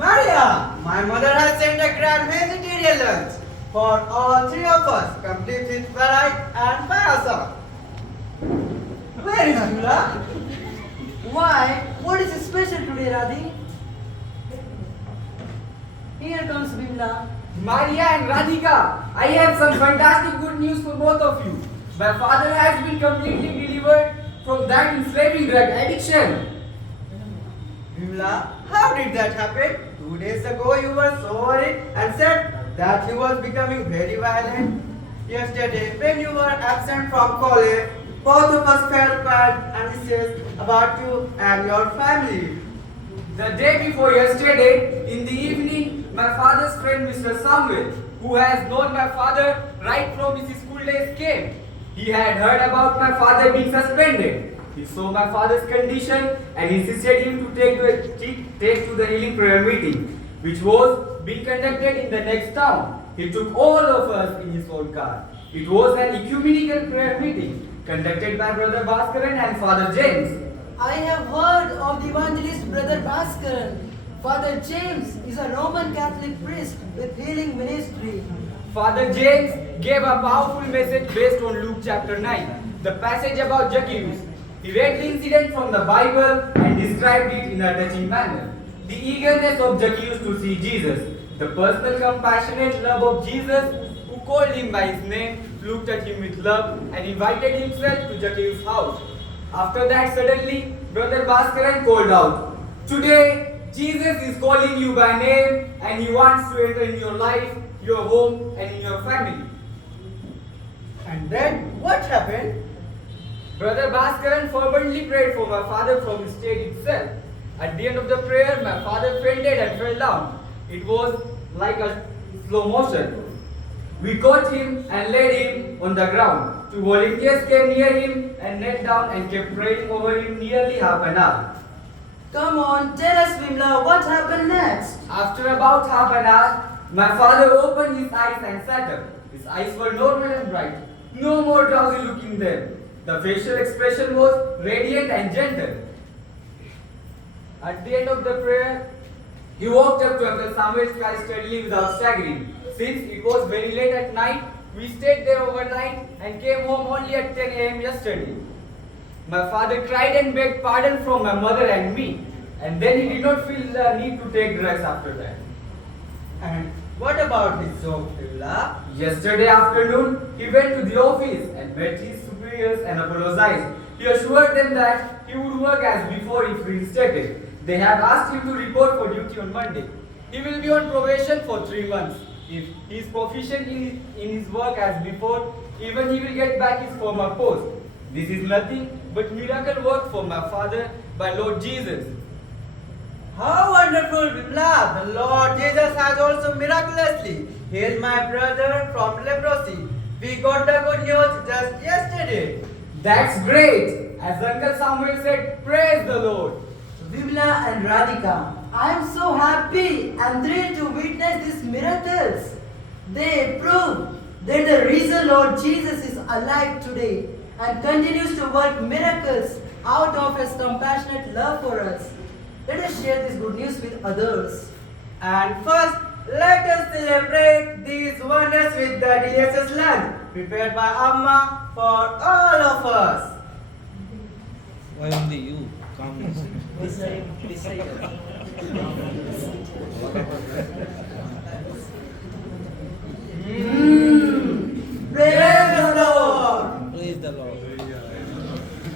Maria, my mother has sent a grand vegetarian lunch for all three of us, complete with variety and payasam. Very nice, Vimla. Why? What is special today, Radhi? Here comes Bimla. Maria and Radhika, I have some fantastic good news for both of you. My father has been completely delivered from that enslaving drug addiction. Vimla, how did that happen? 2 days ago you were so worried and said that he was becoming very violent. Yesterday, when you were absent from college, both of us felt bad and anxious about you and your family. The day before yesterday, in the evening, my father's friend Mr. Samuel, who has known my father right from his school days, came. He had heard about my father being suspended. He saw my father's condition and insisted him to take to the healing prayer meeting, which was being conducted in the next town. He took all of us in his own car. It was an ecumenical prayer meeting conducted by Brother Bhaskaran and Father James. I have heard of the evangelist Brother Bhaskaran. Father James is a Roman Catholic priest with healing ministry. Father James gave a powerful message based on Luke chapter 9, the passage about Zacchaeus. He read the incident from the Bible and described it in a touching manner. The eagerness of Zacchaeus to see Jesus, the personal compassionate love of Jesus, who called him by his name, looked at him with love and invited himself to Zacchaeus' house. After that, suddenly, Brother Bhaskaran called out, "Today, Jesus is calling you by name and he wants to enter in your life, your home and in your family." And then what happened? Brother Bhaskaran fervently prayed for my father from his stage itself. At the end of the prayer, my father fainted and fell down. It was like a slow motion. We caught him and laid him on the ground. Two volunteers came near him and knelt down and kept praying over him nearly half an hour. Come on, tell us, Bimla, what happened next? After about half an hour, my father opened his eyes and sat up. His eyes were normal and bright. No more drowsy look in them. The facial expression was radiant and gentle. At the end of the prayer, he walked up to Uncle Samuel's car steadily without staggering. Since it was very late at night, we stayed there overnight and came home only at 10 a.m. yesterday. My father cried and begged pardon from my mother and me, and then he did not feel the need to take drugs after that. And what about his job, Vimla? Yesterday afternoon, he went to the office and met his superiors and apologized. He assured them that he would work as before if reinstated. They have asked him to report for duty on Monday. He will be on probation for 3 months. If he is proficient in his work as before, even he will get back his former post. This is nothing but miracle work for my father by Lord Jesus. How wonderful, Vimla! The Lord Jesus has also miraculously healed my brother from leprosy. We got the good news just yesterday. That's great! As Uncle Samuel said, praise the Lord. Bimla and Radhika, I am so happy and thrilled to witness these miracles. They prove that the risen Lord Jesus is alive today and continues to work miracles out of his compassionate love for us. Let us share this good news with others. And first, let us celebrate these wonders with the delicious lunch prepared by Amma for all of us. Why only you? Calmness. Beside